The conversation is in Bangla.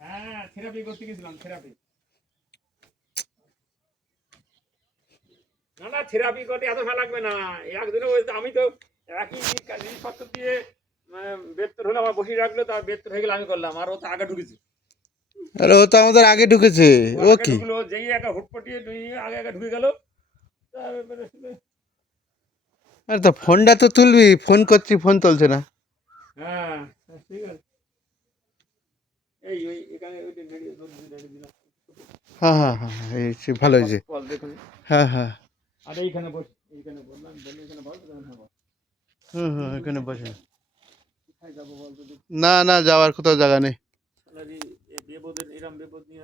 হ্যাঁ থেরাপি করতে গেছিলাম থেরাপি না না থেরাপি করতে এত ভালো লাগবে না একদিনে আমি তো একই জিনিসপত্র দিয়ে বেত্তর হলে আমার বসিয়ে রাখলো তার বেত্তর হয়ে গেলে আমি করলাম আর ও তো আগে ঢুকেছে আরে ও তো আমাদের আগে ঢুকেছে ও আগে কি ঢুকলো যেই একা হুটপটিয়ে আগে আগে ঢুকে গেল তারপরে আরে তো ফোনটা তো তুলবি ফোন করছি ফোন তুলছে না হ্যাঁ ঠিক আছে এই ওই এখানে ওইটা দিলাম হ্যাঁ হ্যাঁ হ্যাঁ হ্যাঁ, এই ভালো হয়েছে বল দেখুন হ্যাঁ হ্যাঁ আর এইখানে বস এইখানে বললাম বলে এখানে বল তখন হ্যাঁ বল হুম হুম এখানে বসে কোথায় যাবো বল তো না না যাওয়ার কোথাও জায়গা নেই বিপদের এরম বিপদ নিয়ে